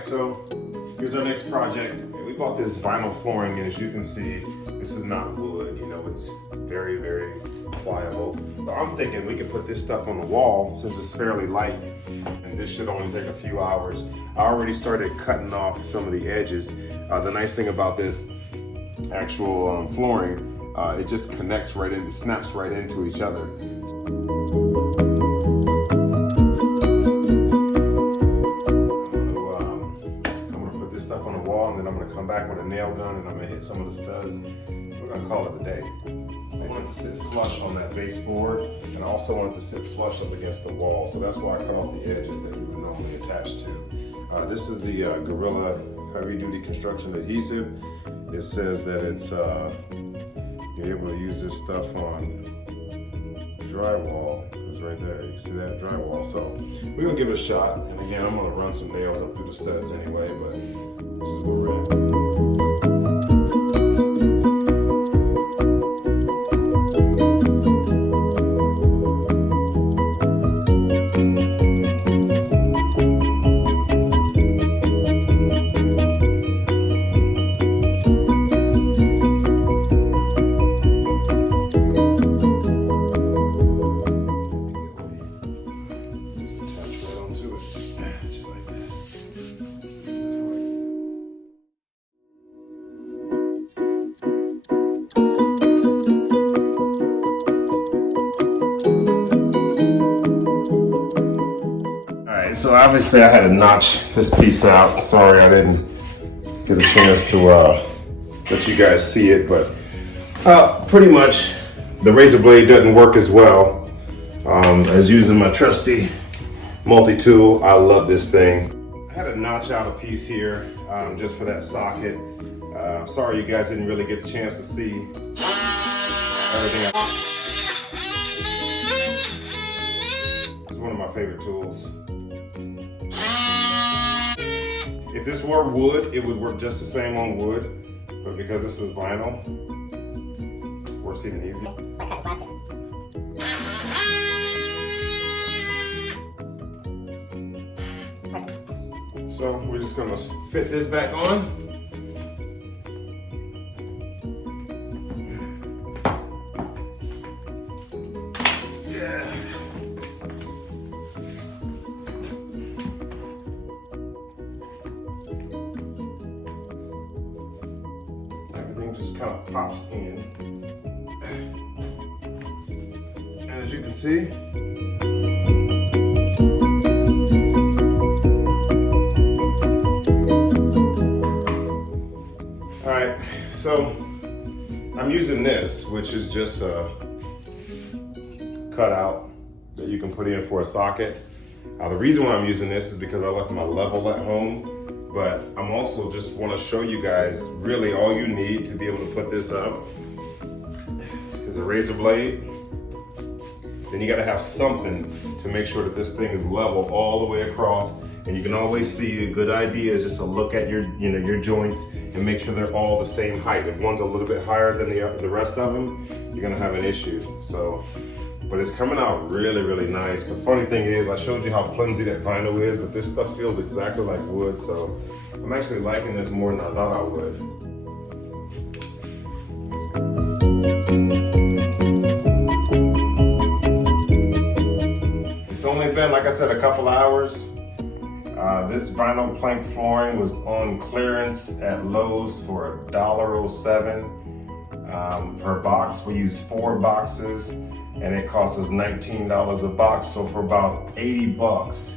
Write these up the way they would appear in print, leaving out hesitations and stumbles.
right, so here's our next project. We bought this vinyl flooring, and as you can see, this is not wood, you know, it's very, very pliable. So I'm thinking we could put this stuff on the wall since it's fairly light, and this should only take a few hours. I already started cutting off some of the edges. The nice thing about this actual flooring, it just connects right in, it snaps right into each other. On the wall, and then I'm going to come back with a nail gun and I'm going to hit some of the studs. We're going to call it a day. I want it to sit flush on that baseboard, and I also want it to sit flush up against the wall, so that's why I cut off the edges that you would normally attach to. This is the Gorilla Heavy Duty Construction Adhesive. It says that it's you're able to use this stuff on drywall. It's right there. You can see that drywall. So we're going to give it a shot, and again, I'm going to run some nails up through the studs anyway, but this is where we're at. So obviously I had to notch this piece out. Sorry I didn't get a chance to let you guys see it, but pretty much the razor blade doesn't work as well as using my trusty multi-tool. I love this thing. I had to notch out a piece here just for that socket. Sorry you guys didn't really get a chance to see everything. It's one of my favorite tools. If this were wood, it would work just the same on wood, but because this is vinyl, it works even easier. It's like cutting plastic. So we're just gonna fit this back on. Just kind of pops in, and as you can see, all right, so I'm using this, which is just a cutout that you can put in for a socket. The reason why I'm using this is because I left my level at home. But I'm also just want to show you guys really all you need to be able to put this up is a razor blade. Then you got to have something to make sure that this thing is level all the way across. And you can always see a good idea is just to look at your your joints and make sure they're all the same height. If one's a little bit higher than the rest of them, you're gonna have an issue. So, but it's coming out really, really nice. The funny thing is, I showed you how flimsy that vinyl is, but this stuff feels exactly like wood, so I'm actually liking this more than I thought I would. It's only been, like I said, a couple hours. This vinyl plank flooring was on clearance at Lowe's for $1.07 per box. We used 4 boxes. And it costs us $19 a box, so for about 80 bucks.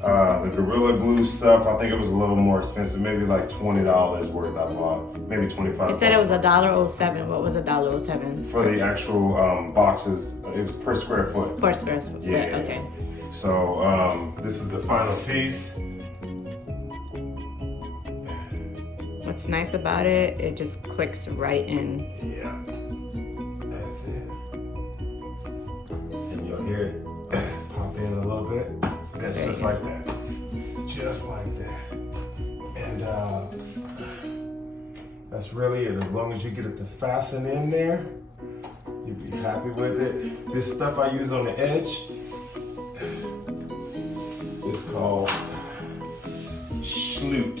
The Gorilla Glue stuff, I think it was a little more expensive, maybe like $20 worth I bought, maybe 25. You said it was $1.07. What was $1.07? For the actual boxes, it was per square foot. Per square foot, yeah. Okay. So this is the final piece. What's nice about it, it just clicks right in. Yeah. Hear it pop in a little bit. That's just like that. Just like that. And that's really it. As long as you get it to fasten in there, you'll be happy with it. This stuff I use on the edge is called schloot.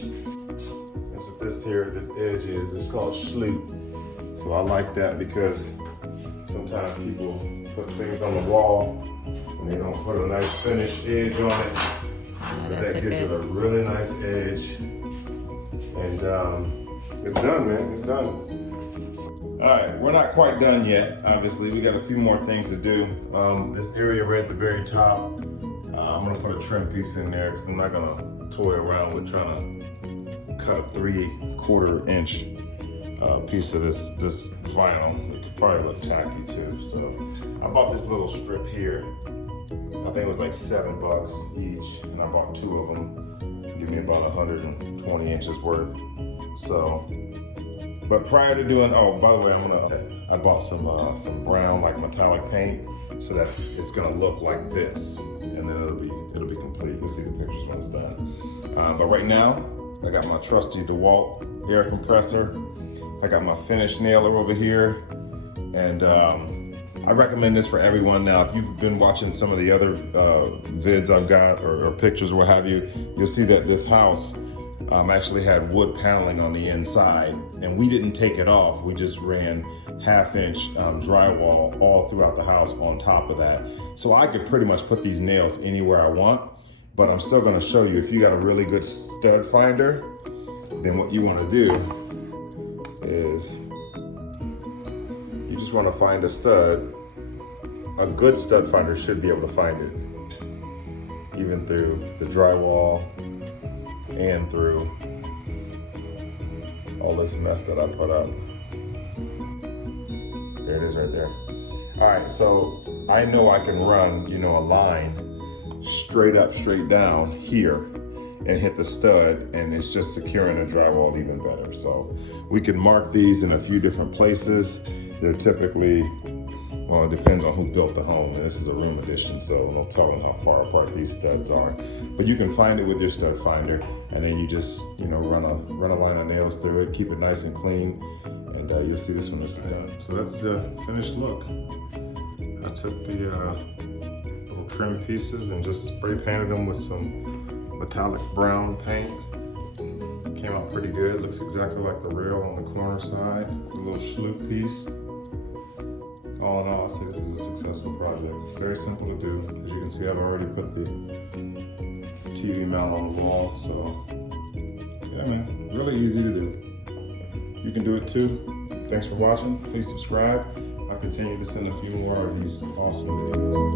That's what this edge is. It's called schloot. So I like that because sometimes people put things on the wall and they don't put a nice finished edge on it. But that gives it a really nice edge. And it's done, man, it's done. All right, we're not quite done yet, obviously. We got a few more things to do. This area right at the very top, I'm gonna put a trim piece in there because I'm not gonna toy around with trying to cut a 3/4 inch piece of this vinyl. It could probably look tacky too. So I bought this little strip here. I think it was like $7 each, and I bought 2 of them. Give me about 120 inches worth. So, but prior to doing, oh, by the way, I bought some brown, like metallic paint, so that it's gonna look like this, and then it'll be complete. You'll see the pictures when it's done. But right now, I got my trusty DeWalt air compressor. I got my finish nailer over here, and I recommend this for everyone. Now, if you've been watching some of the other vids I've got or pictures or what have you, you'll see that this house actually had wood paneling on the inside, and we didn't take it off. We just ran 1/2 inch drywall all throughout the house on top of that. So I could pretty much put these nails anywhere I want, but I'm still gonna show you, if you got a really good stud finder, then what you wanna do is you just wanna find a stud. A good stud finder should be able to find it, even through the drywall and through all this mess that I put up. There it is right there. All right, so I know I can run, a line straight up, straight down here and hit the stud, and it's just securing the drywall even better. So we can mark these in a few different places. They're typically, well, it depends on who built the home, and this is a room addition, so no telling how far apart these studs are. But you can find it with your stud finder, and then you just, run a line of nails through it, keep it nice and clean, and you'll see this when this is done. So that's the finished look. I took the little trim pieces and just spray painted them with some metallic brown paint. Came out pretty good. Looks exactly like the rail on the corner side. The little schloot piece. All in all, I say this is a successful project. Very simple to do. As you can see, I've already put the TV mount on the wall, so yeah, man, really easy to do. You can do it too. Thanks for watching. Please subscribe. I'll continue to send a few more of these awesome videos.